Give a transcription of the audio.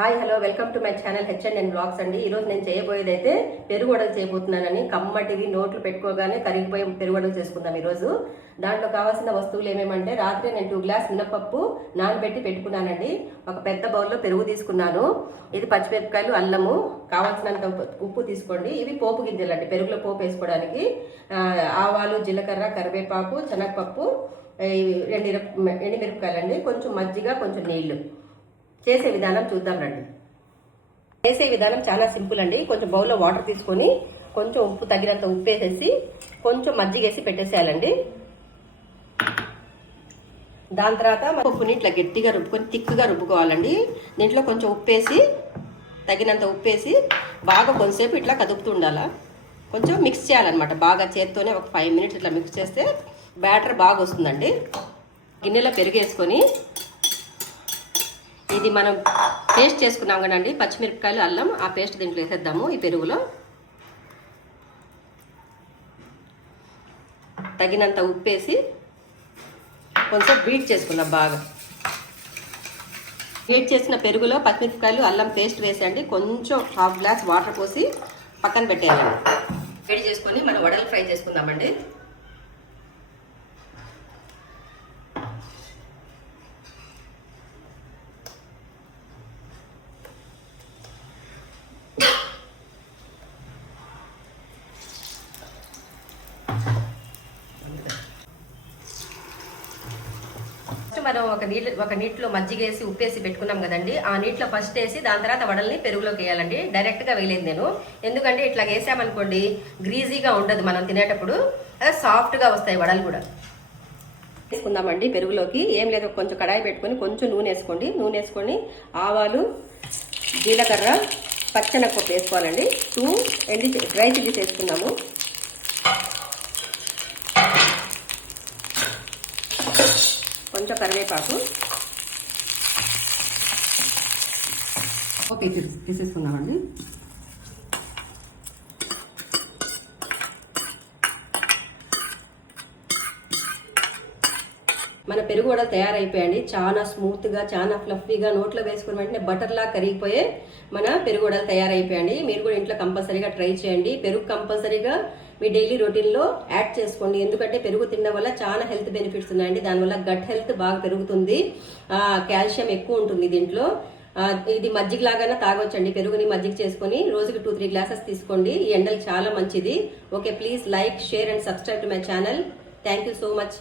Hi hello welcome to my channel H and blogs అండి. ఈరోజు నేను చేయబోయేది అయితే పెరుగువడలు చేయబోతున్నానని. కమ్మటివి నోట్లు పెట్టుకోగానే కరిగిపోయి పెరుగువడలు చేసుకుందాం ఈరోజు. దాంట్లో కావాల్సిన వస్తువులు ఏమేమంటే, రాత్రి నేను 2 గ్లాస్ మినపప్పు నానబెట్టి పెట్టుకున్నానండి. ఒక పెద్ద బౌల్లో పెరుగు తీసుకున్నాను. ఇది పచ్చిమిరపకాయలు, అల్లము, కావాల్సినంత ఉప్పు తీసుకోండి. ఇవి పోపు గింజలు అండి, పెరుగులో పోపు వేసుకోవడానికి. ఆవాలు, జీలకర్ర, కరివేపాకు, శనగపప్పు, 2 ఎండుమిరపకాయలండి, కొంచెం మజ్జిగ, కొంచెం నీళ్లు. చేసే విధానం చూద్దాం రండి. చేసే విధానం చాలా సింపుల్ అండి. కొంచెం బౌల్లో వాటర్ తీసుకొని కొంచెం ఉప్పు తగినంత ఉప్పు వేసేసి కొంచెం మజ్జిగ వేసి పెట్టేసేయాలండి. దాని తర్వాత పప్పుని ఇట్లా గట్టిగా రుబ్బుకొని తిక్కుగా రుబ్బుకోవాలండి. దీంట్లో కొంచెం ఉప్పు వేసి తగినంత ఉప్పు వేసి బాగా కొంచెంసేపు ఇట్లా కదుపుతూ ఉండాలా. కొంచెం మిక్స్ చేయాలన్నమాట. బాగా చేత్తోనే ఒక 5 మినిట్స్ ఇట్లా మిక్స్ చేస్తే బ్యాటర్ బాగా వస్తుందండి. గిన్నెలో పెరిగేసుకొని ఇది మనం పేస్ట్ చేసుకున్నాం కదండి, పచ్చిమిరపకాయలు, అల్లం, ఆ పేస్ట్ దీంట్లో వేసేద్దాము. ఈ పెరుగులో తగినంత ఉప్పు వేసి కొంచెం బీట్ చేసుకున్నాం. బాగా బీట్ చేసిన పెరుగులో పచ్చిమిరపకాయలు, అల్లం పేస్ట్ వేసేయండి. కొంచెం 1/2 గ్లాస్ వాటర్ పోసి పక్కన పెట్టేయాలండి. వేడి చేసుకొని మనం వడలు ఫ్రై చేసుకుందామండి. మనం ఒక నీటిలో మజ్జిగ వేసి ఉప్పేసి పెట్టుకున్నాం కదండి. ఆ నీటిలో ఫస్ట్ వేసి దాని తర్వాత వడల్ని పెరుగులోకి వేయాలండి. డైరెక్ట్గా వేయలేదు నేను, ఎందుకంటే ఇట్లా వేసామనుకోండి గ్రీజీగా ఉండదు. మనం తినేటప్పుడు సాఫ్ట్గా వస్తాయి వడలు కూడా. వేసుకుందామండి పెరుగులోకి. ఏం లేదు, కొంచెం కడాయి పెట్టుకొని కొంచెం నూనె వేసుకోండి. నూనె వేసుకొని ఆవాలు, జీలకర్ర, పచ్చెనగపప్పు వేసుకోవాలండి. 2 డ్రై చిల్లీస్ వేసుకుందాము. కొంచెం కరివేపాకు తీసేసుకున్నామండి. మన పెరుగు వడలు తయారైపోయాయండి. చాలా స్మూత్గా, చాలా ఫ్లఫీగా, నోట్లో వేసుకున్న వెంటనే బటర్లా కరిగిపోయే మన పెరుగు వడలు తయారైపోయాయండి. మీరు కూడా ఇంట్లో కంపల్సరీగా ట్రై చేయండి. పెరుగు కంపల్సరీగా మీ డైలీ రొటీన్లో యాడ్ చేసుకోండి. ఎందుకంటే పెరుగు తినడం వల్ల చాలా హెల్త్ బెనిఫిట్స్ ఉన్నాయండి. దానివల్ల గట్ హెల్త్ బాగా పెరుగుతుంది, కాల్షియం ఎక్కువ ఉంటుంది దీంట్లో. ఇది మజ్జిగ లాగానే తాగొచ్చండి. పెరుగుని మజ్జిగ చేసుకొని రోజుకి 2-3 గ్లాసెస్ తీసుకోండి. ఈ ఎండలు చాలా మంచిది. Okay, please like, share and subscribe to my channel. Thank you so much.